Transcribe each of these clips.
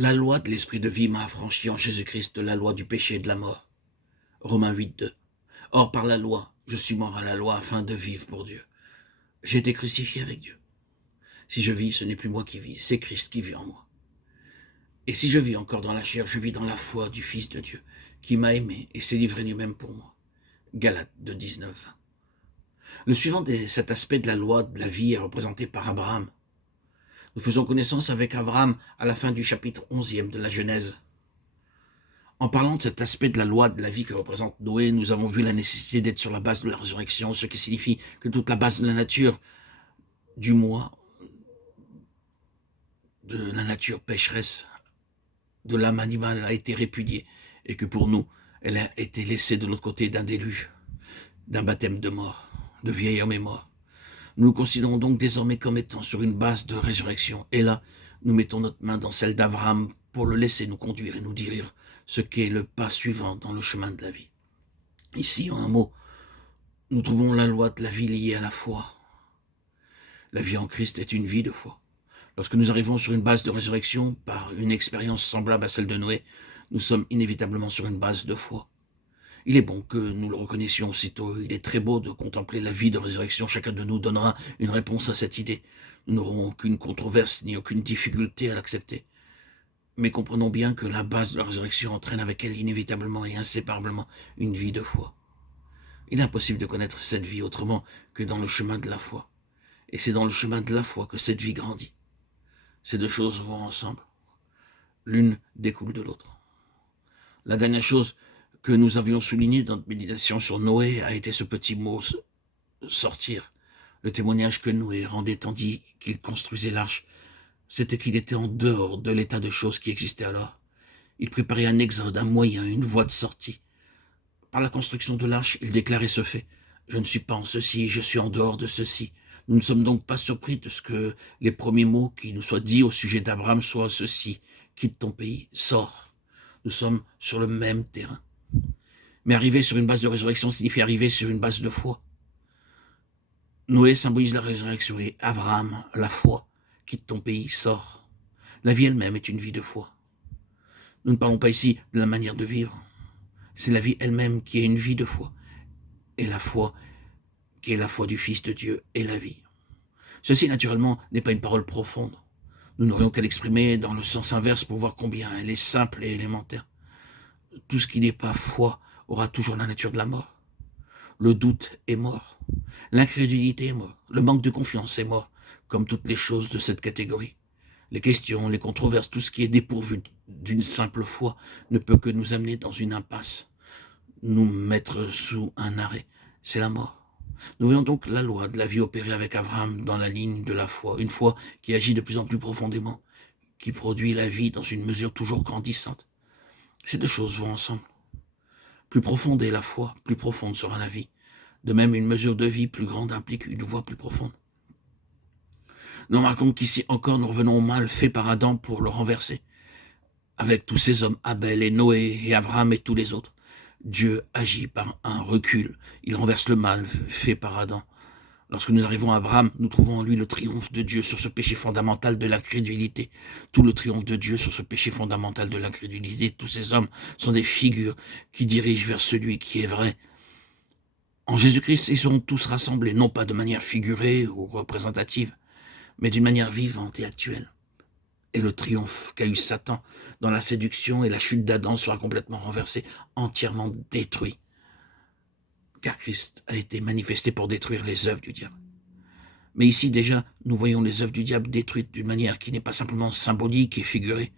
La loi de l'esprit de vie m'a affranchi en Jésus-Christ de la loi du péché et de la mort. Romains 8:2. Or, par la loi, je suis mort à la loi afin de vivre pour Dieu. J'ai été crucifié avec Dieu. Si je vis, ce n'est plus moi qui vis, c'est Christ qui vit en moi. Et si je vis encore dans la chair, je vis dans la foi du Fils de Dieu, qui m'a aimé et s'est livré lui-même pour moi. Galates 2:19. Le suivant est cet aspect de la loi de la vie est représenté par Abraham. Nous faisons connaissance avec Abraham à la fin du chapitre 11e de la Genèse. En parlant de cet aspect de la loi de la vie que représente Noé, nous avons vu la nécessité d'être sur la base de la résurrection, ce qui signifie que toute la base de la nature, du moi, de la nature pécheresse, de l'âme animale a été répudiée et que pour nous, elle a été laissée de l'autre côté d'un déluge, d'un baptême de mort, de vieil homme est mort. Nous nous considérons donc désormais comme étant sur une base de résurrection. Et là, nous mettons notre main dans celle d'Abraham pour le laisser nous conduire et nous dire ce qu'est le pas suivant dans le chemin de la vie. Ici, en un mot, nous trouvons la loi de la vie liée à la foi. La vie en Christ est une vie de foi. Lorsque nous arrivons sur une base de résurrection, par une expérience semblable à celle de Noé, nous sommes inévitablement sur une base de foi. Il est bon que nous le reconnaissions aussitôt. Il est très beau de contempler la vie de résurrection. Chacun de nous donnera une réponse à cette idée. Nous n'aurons aucune controverse ni aucune difficulté à l'accepter. Mais comprenons bien que la base de la résurrection entraîne avec elle inévitablement et inséparablement une vie de foi. Il est impossible de connaître cette vie autrement que dans le chemin de la foi. Et c'est dans le chemin de la foi que cette vie grandit. Ces deux choses vont ensemble. L'une découle de l'autre. La dernière chose que nous avions souligné dans notre méditation sur Noé a été ce petit mot « sortir ». Le témoignage que Noé rendait tandis qu'il construisait l'arche, c'était qu'il était en dehors de l'état de choses qui existait alors. Il préparait un exode, un moyen, une voie de sortie. Par la construction de l'arche, il déclarait ce fait. « Je ne suis pas en ceci, je suis en dehors de ceci ». Nous ne sommes donc pas surpris de ce que les premiers mots qui nous soient dits au sujet d'Abraham soient ceci. « Quitte ton pays, sors ». Nous sommes sur le même terrain. Mais arriver sur une base de résurrection signifie arriver sur une base de foi. Noé symbolise la résurrection et Abraham, la foi. Quitte ton pays, sors. La vie elle-même est une vie de foi. Nous ne parlons pas ici de la manière de vivre. C'est la vie elle-même qui est une vie de foi. Et la foi qui est la foi du Fils de Dieu est la vie. Ceci, naturellement, n'est pas une parole profonde. Nous n'aurions qu'à l'exprimer dans le sens inverse pour voir combien elle est simple et élémentaire. Tout ce qui n'est pas foi aura toujours la nature de la mort. Le doute est mort. L'incrédulité est mort. Le manque de confiance est mort, comme toutes les choses de cette catégorie. Les questions, les controverses, tout ce qui est dépourvu d'une simple foi ne peut que nous amener dans une impasse, nous mettre sous un arrêt. C'est la mort. Nous voyons donc la loi de la vie opérer avec Abraham dans la ligne de la foi, une foi qui agit de plus en plus profondément, qui produit la vie dans une mesure toujours grandissante. Ces deux choses vont ensemble. Plus profonde est la foi, plus profonde sera la vie. De même, une mesure de vie plus grande implique une voie plus profonde. Nous remarquons qu'ici encore nous revenons au mal fait par Adam pour le renverser. Avec tous ces hommes, Abel et Noé et Abraham et tous les autres, Dieu agit par un recul. Il renverse le mal fait par Adam. Lorsque nous arrivons à Abraham, nous trouvons en lui le triomphe de Dieu sur ce péché fondamental de l'incrédulité. Tout le triomphe de Dieu sur ce péché fondamental de l'incrédulité. Tous ces hommes sont des figures qui dirigent vers celui qui est vrai. En Jésus-Christ, ils seront tous rassemblés, non pas de manière figurée ou représentative, mais d'une manière vivante et actuelle. Et le triomphe qu'a eu Satan dans la séduction et la chute d'Adam sera complètement renversé, entièrement détruit. Car Christ a été manifesté pour détruire les œuvres du diable. Mais ici déjà, nous voyons les œuvres du diable détruites d'une manière qui n'est pas simplement symbolique et figurée.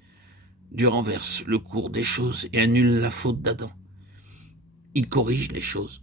Dieu renverse le cours des choses et annule la faute d'Adam. Il corrige les choses.